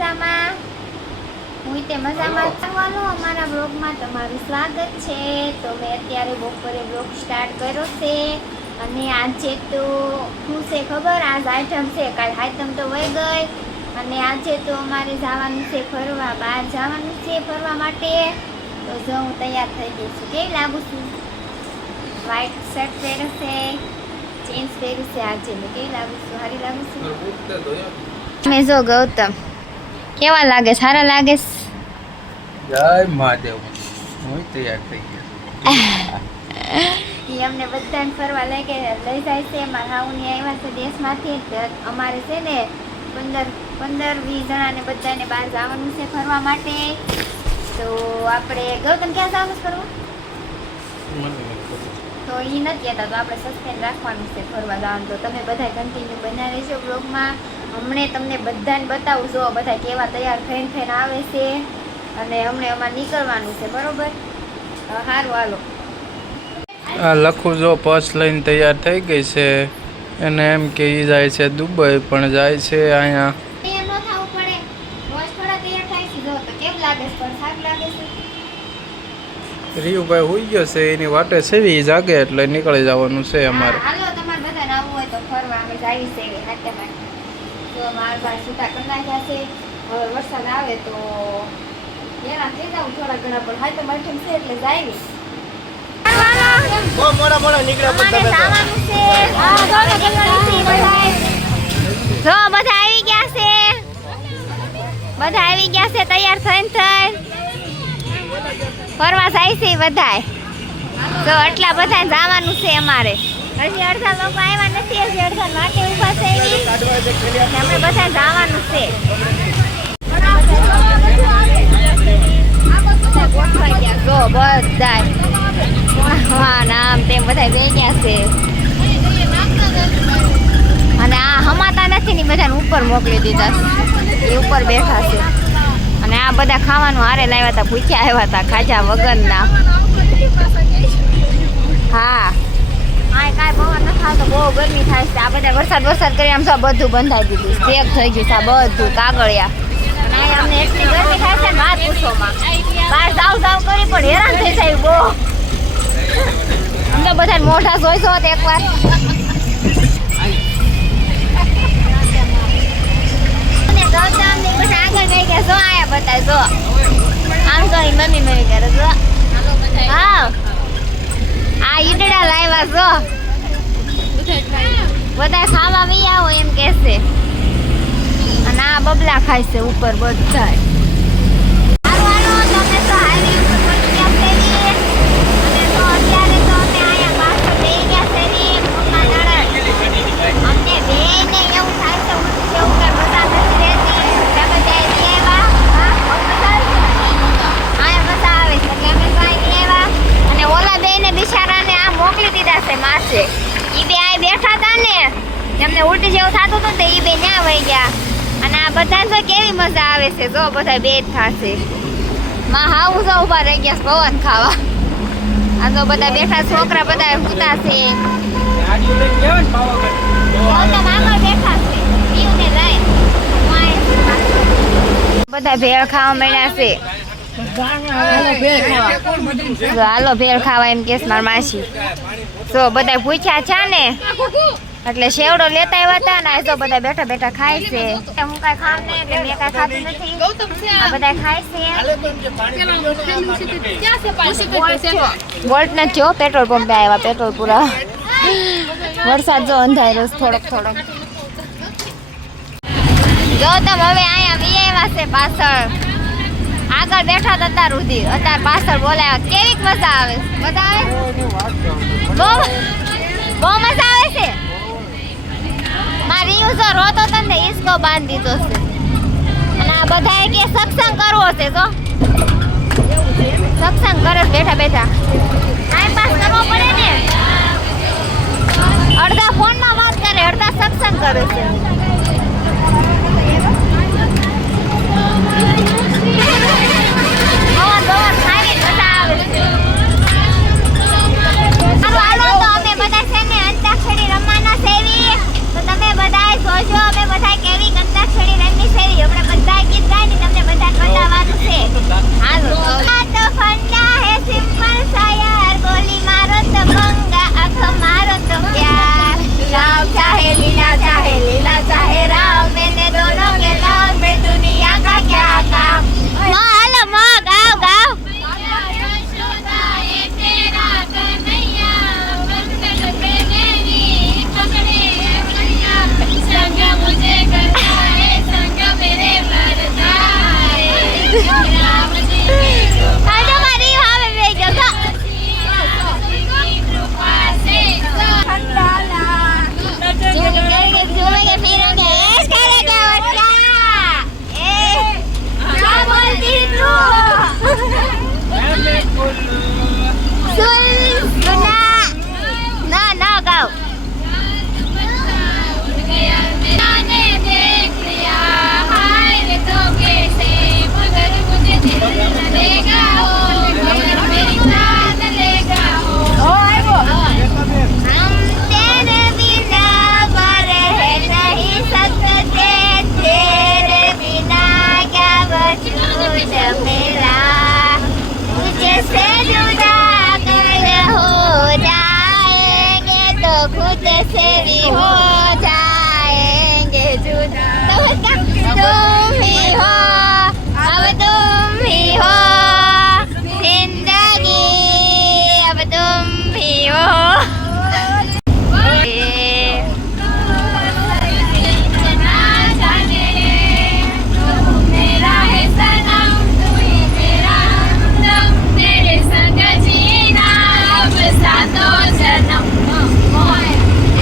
મજામાં. હું તે મજામાં ચાલો અમારા બ્લોગમાં તમારું સ્વાગત છે. તો મેં અત્યારે બપોરે બ્લોગ સ્ટાર્ટ કર્યો છે અને આજે તો શું છે ખબર, આજ આઈટમ છે. કાલ આઈટમ તો વહી ગઈ અને આજે તો અમારે જવાનું છે ફરવા, બહાર જવાનું છે ફરવા માટે. તો જો હું તૈયાર થઈ ગઈ છું. કેવી લાગુ છું? વ્હાઈટ શર્ટ પહેર્યું છે, જીન્સ પહેર્યું છે. આજે મેં કેવી લાગુ છું? સારી લાગુ છું? મેં જો ગૌતમ કેવા લાગે? સારા લાગે? જય મહાદેવ. હું તૈયાર થઈ ગયો. એ અમને બધાને ફરવા લઈ જાય છે. મારા હાઉની આવ્યા છે દેશમાંથી. અમારે છે ને 15-20 જણાને બધાને બહાર જવાનું છે ફરવા માટે. તો આપણે ગૌતમ ક્યાં જવાનું ફરવા? તો એ નથી કહેતા, તો આપણે સસ્પેન્ડ રાખવાનું છે ફરવા જવાનું. તો તમે બધા કન્ટિન્યુ બના રહેજો બ્લોગમાં. હમણે તમને બધાને બતાવું જો બધા કેવા તૈયાર થઈને આવે છે અને હમણે અમારે નીકળવાનું છે. બરોબર, સારું હાલો. આ લખું જો પર્સ લઈને તૈયાર થઈ ગઈ છે. એને એમ કે ઈ જાય છે દુબઈ, પણ જાય છે અહીંયા. તૈયાર ન થવું પડે, રોજ થોડા તૈયાર થાય છે. જો તો કેમ લાગે છે? પણ સારું લાગે છે. રીયુભાઈ હોઈ ગયો છે, એની વાટે સેવી જાગે એટલે નીકળી જવાનું છે અમારે. હાલો, તમારે બધાને આવવું હોય તો ફરવા અમે જઈએ છીએ હાટે માટે. તો મારા ભાઈ છૂટા કરી નાખ્યા છે. હવે વરસાદ આવે તો એના થઈ જાવ થોડા ઘણા, પણ હાટે માટે છે એટલે જાય. જો બધા આવી ગયા છે, તૈયાર થઈને ફરવા જાય છે બધા. તો એટલા બધા જવાનું છે અમારે. હજી અડધા લોકો આવ્યા નથી, હજી અડધા માટે ઊભા છે. આપણે બધા જવાનું છે. જો બધા નામ તેમ બધા બે ગયા છે અને આ હમાતા નથી ને બધાને ઉપર મોકલી દીધા છે. એ ઉપર બેઠા છે અને આ બધા ખાવાનું હારે લાવ્યા હતા, ભૂખ્યા આવ્યા હતા ખાજા વગરના. હા, આ કાંઈ પવન નથી આવતો, બહુ ગરમી થાય છે. આ બધા વરસાદ કરી આમ બધું બંધાઈ દીધું, પેક થઈ ગયું છે આ બધું કાગળિયા. અને અમને એટલી ગરમી થાય છે ને વાત પૂછોમાં. બહાર જાવ કરી પણ હેરાન થઈ જાય બહુ. તો બધા મોઢા જોઈશો એકવાર. આગળ ગઈ ગયા જો, આયા બધા જો આમ કરી મમ્મી કરે જો. હા, આ ઈડડા લાવ્યા જો, બધા ખાવા વી આવો એમ કહેશે. અને આ બબલા ખાય છે ઉપર બધા. માસે ઈ બે આ બેઠા હતા ને, એમને ઉલટી જેવું થતું હતું ને, ઈ બે ન્યા વહી ગયા. અને આ બધા તો કેવી મજા આવે છે જો, બધા બે જ થશે. માં હાવું જો ઉભા રહી ગયા પવન ખાવા. આ તો બધા બેઠા છોકરા બધા સૂતા છે. બધા ભેળ ખાવા મળ્યા છે. હાલો ભેળ ખાવા એમ કેસ માર માસી. તો બધા પૂછ્યા છે ને એટલે શેવડો લેતા આવ્યા હતા ને. તો બધા બેઠા બેઠા ખાય છે. હું કઈ ખાવ નહીં એટલે મેં કઈ ખાતું નથી. આ બધા ખાય છે. વોલ્ટ નથી જો, પેટ્રોલ પંપે આવ્યા પેટ્રોલ પૂરા. વરસાદ જો અંધારો થોડોક. જો તમે હવે અહીંયા વી આવ્યા છે પાછળ. આગળ બેઠા હતા અત્યાર સુધી, અત્યારે પાછળ બોલાયા. કેવી મજા આવે? મજા આવે? બહુ મજા આવે છે. મારી યુઝર રોતો હતો ને, ઈસકો બાંધી દીધો છે. અને આ બધાએ કે સત્સંગ કરવો છે તો સત્સંગ કરે બેઠા બેઠા. ટાઈમ પાસ કરવો પડે ને. અડધા ફોનમાં વાત કરે, અડધા સત્સંગ કરે છે. જોજો અમે બધા કેવી અંતાક્ષરી રમી છે. આપણે બધા ગીત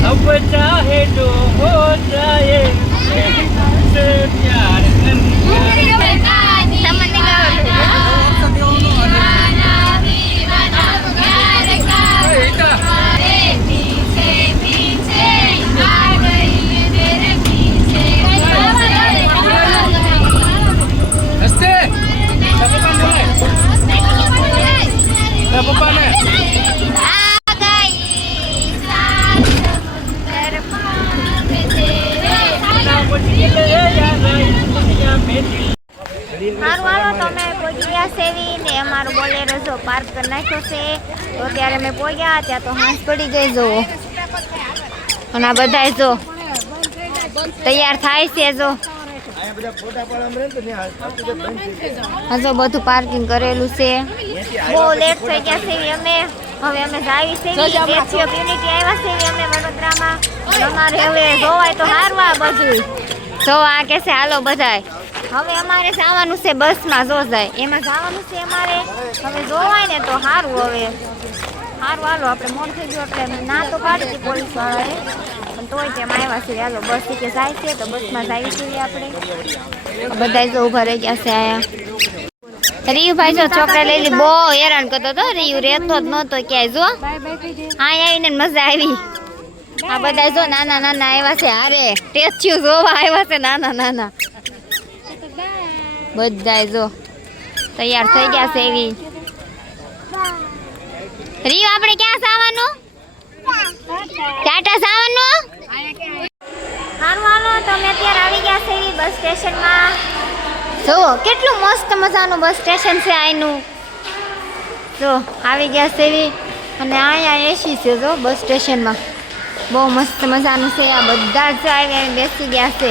अब चाहे जो हो जाए से प्यार पप्पा ने હારું હાલો તમે પહોંચ્યા સેવી ને અમારો બોલેરો જો પાર્ક કરી નાખ્યો છે તો ત્યારે અમે પહોંચ્યા ત્યાં તો હાંસ પડી ગઈ જો અને આ બધા જો તૈયાર થાય છે જો હજુ બધું પાર્કિંગ કરેલું છે બહુ લેટ થઈ ગયા છે અમે હવે અમે જાવી છે સ્ટેચ્યુ ઓફ યુનિટી આવ્યા છે અમે વડોદરામાં અમારે હવે જોવાય તો હારું આ બધું જોવા કે છે હાલો બધાય હવે અમારે જવાનું છે બસમાં જો જાય એમાં જવાનું છે અમારે હવે જોવાય ને તો સારું હવે સારું હાલો આપણે મોડ થઈ ગયું એટલે ના તો પાડી હતી પોલીસ વાળાએ પણ તોય તેમ આવ્યા છે હાલો બસ કે જાય છે તો બસમાં જઈએ છીએ આપણે બધા જો ઊભા રહી ગયા છે આયા રીયુભાઈ જો છોકરા લઈ લી બહુ હેરાન કરતો હતો રીયુ રહેતો જ નહોતો ક્યાંય જો હા આવીને મજા આવી આ બધા જો નાના નાના આવ્યા છે હારે સ્ટેચ્યુ જોવા આવ્યા છે નાના નાના બધા જો તૈયાર થઈ ગયા છે એવી રીયુ આપણે ક્યાં જવાનું ટાટા જવાનું હારું હાલો તમે અત્યારે આવી ગયા છે એવી બસ સ્ટેશનમાં જો કેટલું મસ્ત મજાનું બસ સ્ટેશન છે આયનું જો આવી ગયા છે એવી અને અહીંયા એસી છે જો બસ સ્ટેશનમાં બહુ મસ્ત મજાનું છે આ બધા જ આવી બેસી ગયા છે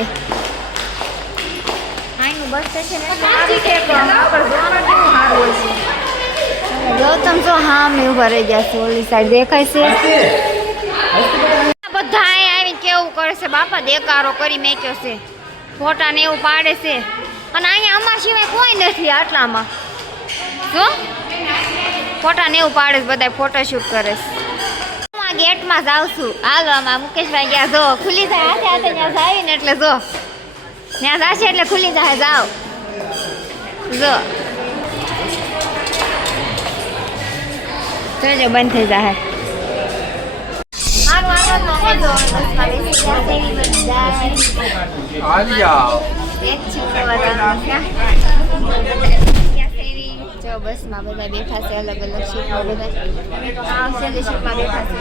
આયનું બસ સ્ટેશન એટલે સારું છે પણ આગળ જોવાનું કેવું સારું હોય છે ગૌતમ જો હા મેં ઊભા રહી ગયા છે ઓલી સાઈડ દેખાય છે બધા અહીંયા આવીને કેવું કરે છે બાપા દેકારો કરી મેક્યો છે ફોટા ને એવું પાડે છે અને અહીંયા અમારા સિવાય કોઈ નથી આટલામાં જો ફોટા ને એવું પાડે છે બધા ફોટોશૂટ કરે છે હું આ ગેટમાં જાઉં છું હાલો આમાં મુકેશભાઈ ગયા જો ખુલી જાય હાથે હાથે ત્યાં જાય ને એટલે જો ત્યાં જશે એટલે ખુલી જાય જાઓ જો જોજો બંધ થઈ જાય જો બસમાં બધા બેઠા છે અલગ અલગ સીટમાં બધા છેલ્લી સીટમાં બેઠા છે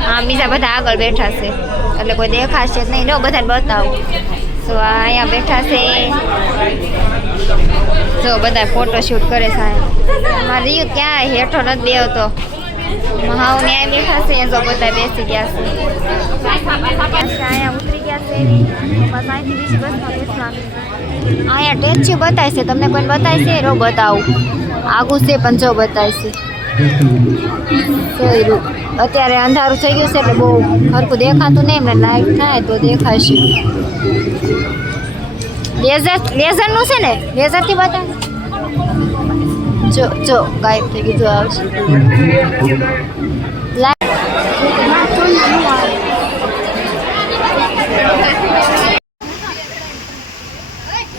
હા બીજા બધા આગળ બેઠા છે એટલે કોઈ દેખાશે જ નહીં જો બધાને બતાવું તો અહીંયા બેઠા છે જો બધા ફોટોશૂટ કરે છે મારે રીયું ક્યાં હેઠો નથી બેહતો હાવ ન્યાય બેઠા છે જો બધા બેસી ગયા છે અહીંયા ઉતરી ગયા છે બસ અહીંથી બીજી બસમાં બેસવાનું અહીંયા ટેચ્યુ બતાય છે તમને કોઈ બતાય છે રો બતાવું આગું છે પણ જો બતાય છે જોઈ અત્યારે અંધારું થઈ ગયું છે એટલે બહુ હરખું દેખાતું નહીં એમને લાઈટ થાય તો દેખાશે લેઝરનું છે ને લેઝરથી બતાવે જો ગાયબ થઈ ગયું જો આવશે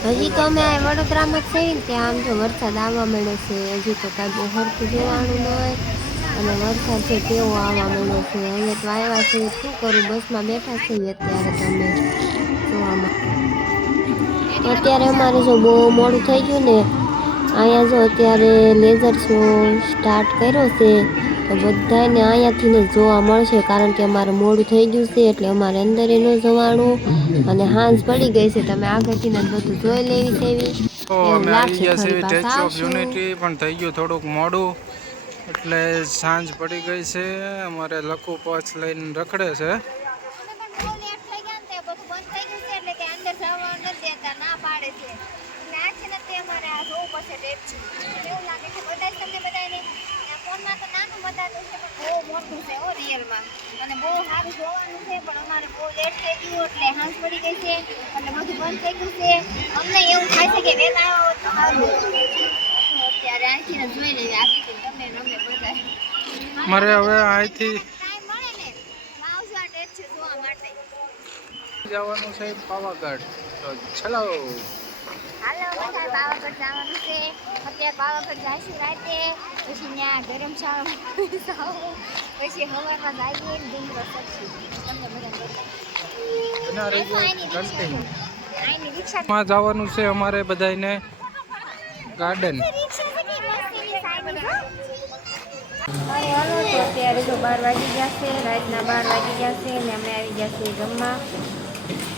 હજી તો અમે વડોદરામાં જ છીએ ને ત્યાં આમ જો વરસાદ આવવા માંડ્યો છે હજી તો કાંઈ બહુ હરખું જોવાનું ન હોય અને વરસાદ છે કેવો આવવા માંડ્યો છે હવે તો આવ્યા છે શું કરું બસમાં બેઠા છીએ અત્યારે તમે જોવામાં તો અત્યારે અમારે જો બહુ મોડું થઈ ગયું ને અહીંયા જો અત્યારે લેઝર શો સ્ટાર્ટ કર્યો છે તો બધાને અહીંયાથી ને જોવા મળશે કારણ કે અમારે મોડું થઈ ગયું છે એટલે અમારે અંદર ન જવાનું અને હાંજ પડી ગઈ છે તમે આગળથી ને બધું જોઈ લેવી છે એવી એવું લાગશે સ્ટેચ્યુ ઓફ યુનિટી પણ થઈ ગયું થોડુંક મોડું એટલે સાંજ પડી ગઈ છે અમારે લખુ પછ લઈને રખડે છે અમારે આ જોવું પડશે એવું લાગે છે બધા તમને બધાને ફોનમાં તો નાનું બતાતું છે પણ બહુ મોટું છે હો રિયલમાં અને બહુ સારું જોવાનું છે પણ અમારે બહુ લેટ થઈ ગયું એટલે હાંસ પડી ગઈ છે એટલે બધું બંધ થઈ ગયું છે અમને એવું થાય છે કે વહેલા આવો તો સારું અત્યારે આખીને જોઈ લેવી આપી કે તમે અમે બધા મારે હવે અહીંથી ટાઈમ મળે ને આવજો આ ડેટ છે જોવા માટે જવાનું છે પાવાગઢ તો ચલો હાલો બધા પાવાગઢ જવાનું છે અત્યારે પાવાગઢ જઈશું રાતે પછી ત્યાં ધર્મશાળામાં પછી સવારમાં જઈએ ને ડુંગરો ચડશું તમને બધા આઈની રિક્ષા માં જવાનું છે અમારે બધાને ગાર્ડન અરે હાલો તો અત્યારે તો 12 વાગી ગયા છે રાતના 12 વાગી ગયા છે અને અમે આવી ગયા છીએ જમવા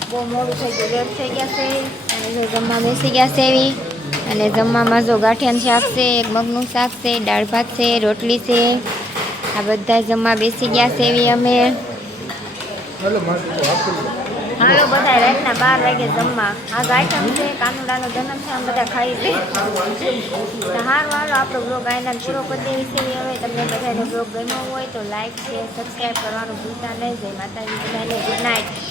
બહુ મોડું થઈ ગયું લેટ થઈ ગયા છે અને જો જમવા બેસી ગયા છે એવી અને જમવામાં જો ગાંઠિયાનું શાક છે એક મગનું શાક છે દાળ ભાત છે રોટલી છે આ બધા જમવા બેસી ગયા છે એવી અમે હાલો બધા રાતના 12 વાગે જમવા આ આઈટમ છે કાનુડાનો જન્મ છે આમ બધા ખાઈ છે સારું હાલો આપણો બ્લોગ આઈના પૂરો કરી દેવી છે હવે તમને બધાને બ્લોગ ગમ્યો હોય તો લાઈક શેર સબસ્ક્રાઈબ કરવાનું ભૂલતા નહીં જય માતાજી બધાને ગુડ નાઇટ